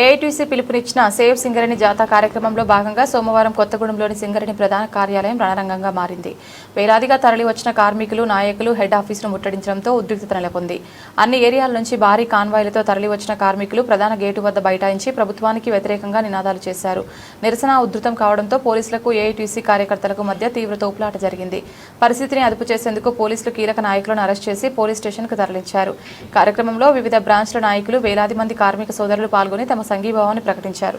AITC పిలుపునిచ్చిన save Singareni జాతా కార్యక్రమంలో భాగంగా సోమవారం కొత్తగూడెంలోని సింగరేణి ప్రధాన కార్యాలయం రణరంగంగా మారింది. వేలాదిగా తరలి వచ్చిన కార్మికులు, నాయకులు హెడ్ ఆఫీసును ముట్టడించడంతో ఉద్రిక్తత నెలకొంది. అన్ని ఏరియాల నుంచి భారీ కాన్వాయ్లతో తరలి వచ్చిన కార్మికులు ప్రధాన గేటు వద్ద బైఠాయించి ప్రభుత్వానికి వ్యతిరేకంగా నినాదాలు చేశారు. నిరసన ఉధృతం కావడంతో పోలీసులకు, ఏఐటీసీ కార్యకర్తలకు మధ్య తీవ్ర తోపులాట జరిగింది. పరిస్థితిని అదుపు చేసేందుకు పోలీసులు కీలక నాయకులను అరెస్ట్ చేసి పోలీస్ స్టేషన్కు తరలించారు. కార్యక్రమంలో వివిధ బ్రాంచ్ల నాయకులు, వేలాది మంది కార్మిక సోదరులు పాల్గొని తమ సంఘీభావాన్ని ప్రకటించారు.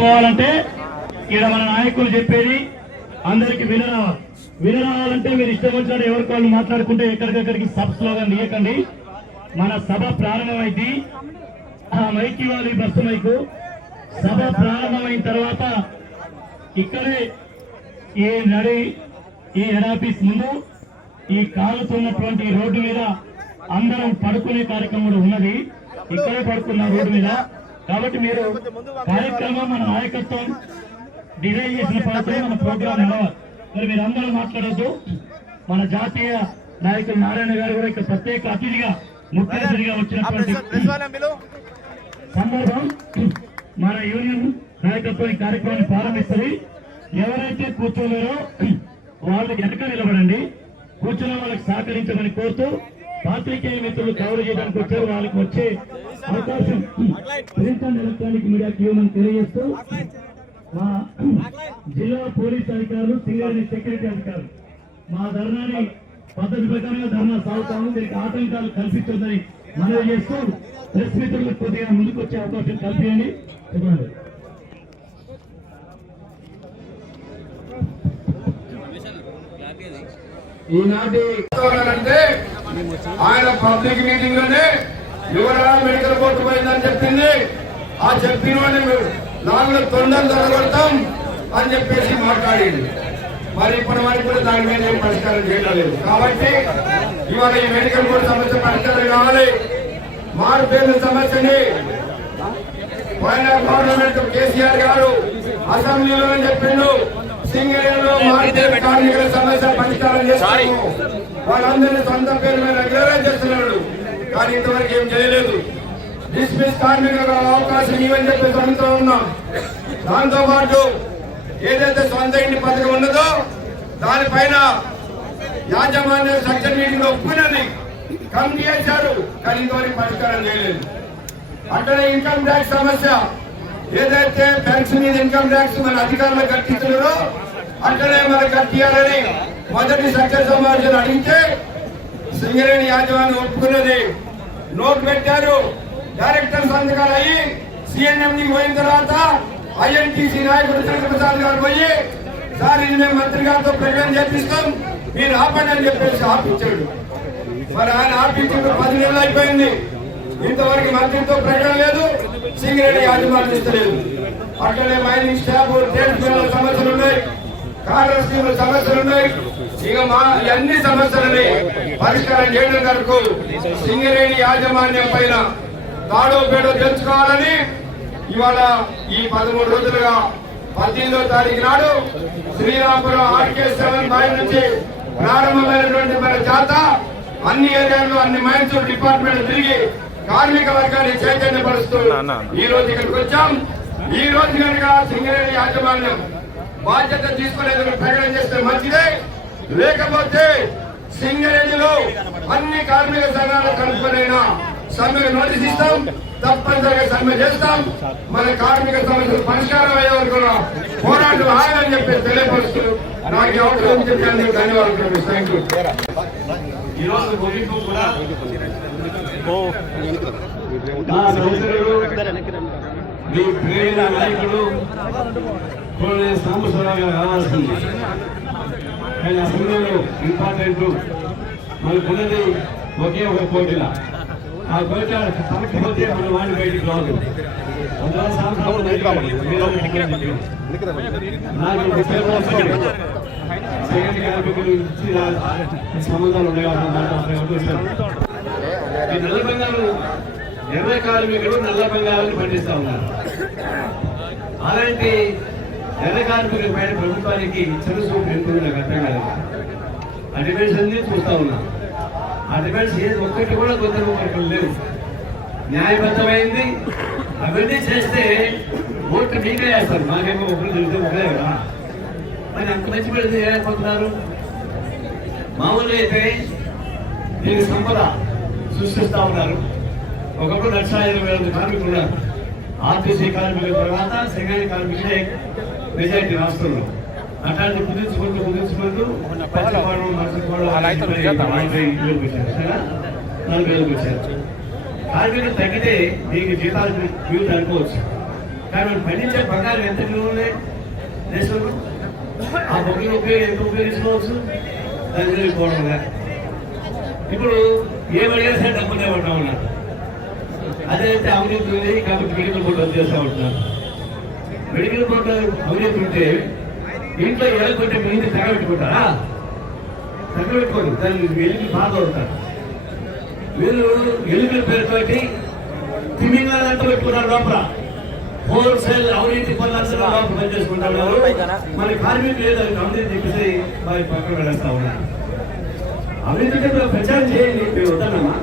పోవాలంటే ఇక్కడ మన నాయకులు చెప్పేది అందరికి వినరావాలంటే మీరు ఇష్టం వచ్చినట్టు ఎవరికి వాళ్ళు మాట్లాడుకుంటే ఎక్కడికక్కడికి సబ్ స్లోగన్ ఇవ్వకండి. మన సభ ప్రారంభమైంది. ఆ మైక్ ఇవ్వాలి, బస్సు మైకు. సభ ప్రారంభమైన తర్వాత ఇక్కడే ఈ హెడ్ ఆఫీస్ ముందు ఈ కాలుతున్నటువంటి రోడ్డు మీద అందరం పడుకునే కార్యక్రమం ఉన్నది. ఇక్కడే పడుకున్న రోడ్డు మీద. కాబట్టి మీరు కార్యక్రమం మన నాయకత్వం డిజైన్ చేసిన పద్ధతి మన ప్రోగ్రాం నడవాలి. మరి మీరు అందరూ మాట్లాడొద్దు. మన జాతీయ నాయకులు నారాయణ గారు కూడా ఇక్కడ ప్రత్యేక అతిథిగా, ముఖ్య అతిథిగా వచ్చినటువంటి సందర్భం మన యూనియన్ నాయకత్వం ఈ కార్యక్రమాన్ని ప్రారంభిస్తుంది. ఎవరైతే కూర్చోలేరో వాళ్ళు వెనక నిలబడండి. కూర్చున్న వాళ్ళకి సహకరించమని కోరుతూ పాత్రికేయ మిత్రులు కవర్ చేయడానికి వచ్చారు. వాళ్ళకి వచ్చే అవకాశం ప్రింట్ అండ్ ఎలక్ట్రానిక్ మీడియాకి ఇవ్వమని తెలియజేస్తూ మా జిల్లా పోలీస్ అధికారులు, సింగరేణి సెక్యూరిటీ అధికారులు మా ధర్నాని పద్ధతి ప్రకారంగా ధర్నా సాగుతాము. దీనికి ఆటంకాలు కల్పించొద్దని మనవి చేస్తూ ప్రెస్ మిత్రులకు కొద్దిగా ముందుకు వచ్చే అవకాశం కల్పించండి. చెప్పండి. ఈనాటి అంటే ఆయన పబ్లిక్ మీటింగ్ లోనే యువరా మెడికల్ బోర్డు పోయిందని చెప్పింది. ఆ చెప్పిన నాలుగు తొండలు జరగొడతాం అని చెప్పేసి మాట్లాడింది. మరి ఇప్పటి వరకు కూడా దాని మీద ఏం పరిష్కారం చేయలేదు. కాబట్టి ఇవాళ ఈ మెడికల్ బోర్డు సమస్య పరిష్కారం కావాలి. మారుపేర్ల సమస్యని పోయిన గవర్నమెంట్ కేసీఆర్ గారు అసెంబ్లీలో చెప్పిండు, సింగరేణిలో మారుపేరు కార్మికుల సమస్య పరిష్కారం చేస్తాము, వాళ్ళందరినీ సొంత పేరు మీద రెగ్యులరైజ్ చేస్తున్నాడు. కానీ ఇంతవరకు ఏం చేయలేదు. డిస్మిస్ కార్మికులకు అవకాశం ఇవ్వని చెప్పి అడుగుతూ ఉన్నాం. దాంతో పాటు ఏదైతే సొంత ఇంటి పథకం ఉన్నదో దానిపైన యాజమాన్య సెక్షన్ మీటింగ్ లో ఒప్పుకున్నది, కమిటీ చేశారు. కానీ ఇంతవరకు పరిష్కారం చేయలేదు. అట్లనే ఇన్కమ్ ట్యాక్స్ సమస్య, ఏదైతే పెన్షన్ మీద ఇన్కమ్ ట్యాక్స్ మన అధికారులు కట్టిస్తున్నారో అట్లనే మనకు కట్టియాలని మొదటి సత్య సమావేశం అడిగితే సింగరేణి యాజమాన్యం ఒప్పుకున్నది. నోట్ పెట్టారు. డైరెక్టర్ సంతకాలు అయ్యి సిఎన్ఎంకి పోయిన తర్వాత ఐఎన్టీసీ నాయకుడు చంద్రప్రసాద్ గారు పోయి సార్ ఇది మేము మంత్రి గారితో ప్రకటన చేపిస్తాం, మీరు ఆపండి అని చెప్పేసి ఆపించాడు. మరి ఆయన ఆపించాడు 10 నెలలు అయిపోయింది. ఇంతవరకు మంత్రితో ప్రకటన లేదు, సింగరేణి యాజమాన్యం ఇస్తలేదు. అట్లనే మైనింగ్ స్టాఫ్ ట్రేడ్ సమస్యలు ఉన్నాయి, కాంగ్రెస్ స్కీముల సమస్యలు ఉన్నాయి. ఇక మా అన్ని సమస్యలని పరిష్కారం చేయడం వరకు సింగరేణి యాజమాన్యం పైన తాడో పేడో తెలుసుకోవాలని ఇవాళ ఈ 13 రోజులుగా 18వ తారీఖు నాడు శ్రీరాంపురం RK7 మైన్ నుంచి ప్రారంభమైనటువంటి మన జాత అన్ని ఏరియాల్లో అన్ని మైన్స్ డిపార్ట్మెంట్ తిరిగి కార్మిక వర్గాన్ని చైతన్యపరుస్తూ ఈ రోజు ఇక్కడికి వచ్చాం. ఈ రోజు కనుక సింగరేణి యాజమాన్యం బాధ్యత తీసుకునేందుకు ప్రకటన చేస్తే మంచిదే. లేకపోతే సింగరేణిలో అన్ని కార్మిక సంఘాల కలుపుకొనైనా సమ్మెకు నోటీస్ ఇస్తాం, తప్పనిసరిగా సమ్మె చేస్తాం. మన కార్మిక సమస్యలు పరిష్కారం అయ్యే వరకు పోరాటం ఆగని చెప్పి తెలియపరుస్తూ నాకు అవసరం చెప్పేందుకు ధన్యవాదాలు. Thank you. ఈరోజు ముగింపు కూడా మీ ప్రేమ నాయకుడు సాంబశివరావు రావాల్సింది. కానీ అసెంబ్లీలో ఇంపార్టెంట్ మనకున్నది ఒకే ఒక కోరిక. ఆ కోరిక సమకపోతే మన వాడిని బయటికి రాదు. అందువల్ల సెకండ్ కార్మికులు ఇచ్చి సంబంధాలు ఉన్నాయి. ఈ నల్ల బంగారు ఎర్ర కార్మికులు నల్ల బంగారాన్ని పండిస్తా ఉన్నారు. అలాంటి ఎర్ర కార్మికుల పైన ప్రభుత్వానికి చదువు ఎంత నాకు అర్థం కాదు. ఆ డిమాండ్స్ అన్ని చూస్తా ఉన్నా. ఆ డిమాండ్స్ ఏది ఒక్కటి కూడా కొంత లేవు. న్యాయబద్ధమైంది. అవన్నీ చేస్తే ఓట్లు మీకే వేస్తారు. మాకేమో ఒకరు తెలిస్తే ఒకరే కదా. మరి అంత మంచి పెడితే ఏమైపోతున్నారు? మామూలుగా అయితే దీనికి సంపద సృష్టిస్తా ఉన్నారు. ఒకప్పుడు 1,50,000 కార్మికులు ఉన్నారు. ఆర్టీసీ కార్మికుల తర్వాత సింగరేణి కార్మికులే మెజారిటీ రాష్ట్రంలో. అట్లాంటి కుదించుకుంటూ 40,000 వచ్చారు. కార్మికులు తగ్గితే దీనికి జీతాలు వీళ్ళు అనుకోవచ్చు. కానీ మనం పండించే బంగారం ఎంత విలువ ఉన్నాయి దేశంలో? ఆ బొగ్గులు ఎంత ఉపయోగించుకోవచ్చు? దాని తెలియకపోవడం. ఇప్పుడు ఏమడిగా సరే డబ్బులు పడతా ఉన్నారు. అదైతే అవినీతి ఉంది కాబట్టి మెడికల్ బోర్డు వచ్చేస్తూ ఉంటున్నారు. మెడికల్ బోర్డు అవినీతి ఉంటే ఇంట్లో ఎలుగుంటే మీ ఇంటి తగబెట్టుకుంటారా? తగబెట్టుకోరు. దాన్ని ఎలుగు బాధ అవుతారు. వీళ్ళు ఎలుగుల పేరుతోటి తిమింగాలంతా పెట్టుకున్నారు లోపల. హోల్సేల్ అవినీతి పనులందరూ లోపల పనిచేసుకుంటారు. మన కార్మికులు లేదు అవినీతి చెప్పేసి వారి పక్కన వెళ్ళేస్తా ఉన్నారు. అవినీతి ప్రచారం చేయండి. మేము వద్దన్నమా?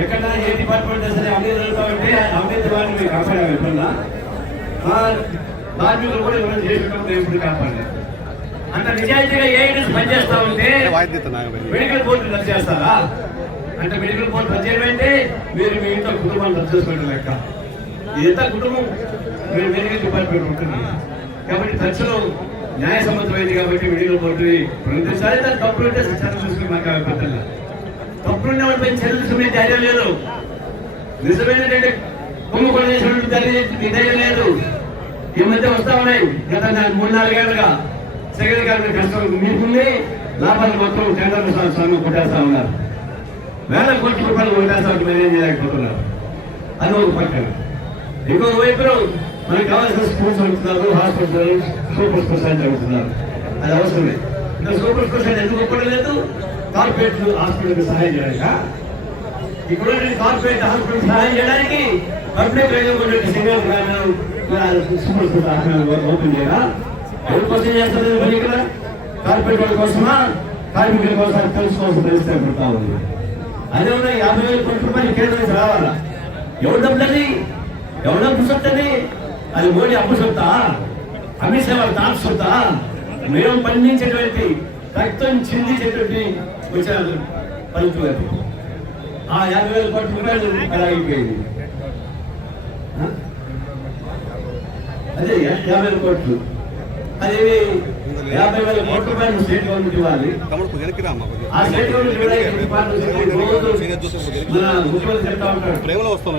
ఎక్కడ ఏ డిపార్ట్మెంట్ సరే అవినీతి అంటే అవినీతి వారిని మీరు కాపాడాము. ఎప్పుడన్నా కార్మికులు కూడా ఎవరైనా చేసుకుంటాం ఎప్పుడు కాపాడలేదు. అంత నిజాయితీగా ఏఐడీస్ పనిచేస్తా ఉంటే మెడికల్ బోర్డు రద్దు చేస్తారా? అంటే మెడికల్ బోర్డు రద్దు చేయమంటే మీరు మీ ఇంట్లో కుటుంబాన్ని రద్దు చేసుకోవడం లెక్క. ఎంత కుటుంబం మీరు మెడికల్ డిపార్ట్మెంట్ ఉంటుంది కాబట్టి తక్షణం న్యాయసమ్మతమైంది కాబట్టి మెడికల్ బోర్డుని ప్రకటించాలి. దాని తప్పులు ఉంటే చర్యలు చూసుకుని మాకు పెట్టాలి. తప్పులున్న వాళ్ళపై చర్యలు తీసుకునే ధైర్యం లేదు. నిజమైనటువంటి కుంభకోణం చేసినటువంటి ధైర్యం లేదు. ఈ మధ్య వస్తా ఉన్నాయి. గత 3-4 ఏళ్ళుగా సెకండ్ కార్మిక కష్టం మీకుంది. లాభాలు మొత్తం టెండర్లు కొట్టేస్తా ఉన్నారు. వేల కోట్ల రూపాయలు ఒకటేసారి మేనేజ్ చేయలేకపోతున్నారు. అది ఒక పక్కన. ఇంకొక వైపు మనకు కావాల్సిన స్కూల్స్ అడుగుతున్నారు, హాస్పిటల్, సూపర్ స్పెషాలిటీ అడుగుతున్నారు. అది అవసరమే. ఇంకా సూపర్ స్పెషాలిటీ ఎందుకు ఒప్పడలేదు? కార్పొరేట్ హాస్పిటల్కి సహాయం చేయడానికి. ఇక్కడ కార్పొరేట్ హాస్పిటల్ సహాయం చేయడానికి public single super speciality open చేయరా? ఎవరి కోసం చేస్తారు పని? ఇక్కడ కార్పొరేట్ వాళ్ళ కోసమా, కార్మికుల కోసం తెలుసుకోవాల్సిన పరిస్థితి పడతా ఉంది. అదే ఉన్న 50,000 కోట్ల రూపాయలు కేంద్రం నుంచి రావాలా? ఎవరు డబ్బులని, ఎవరు డబ్బు సొత్తని? అది మోడీ అప్పు సొత్తా, అమిత్ షా వాళ్ళ తాను సొత్తా? మేము పండించేటువంటి రక్తం చిందించేటువంటి వచ్చిన పలుకులు అది. ఆ 50,000 కోట్ల రూపాయలు అలాగిపోయింది. అదే 50,000 కోట్లు. అది 50,000 కోట్ల రూపాయలు స్టేట్ గవర్నమెంట్ ఇవ్వాలి. ఆ స్టేట్ గవర్నమెంట్ మన ముఖ్యమంత్రి చెప్తా ఉంటాడు, ప్రేమలో వస్తాను.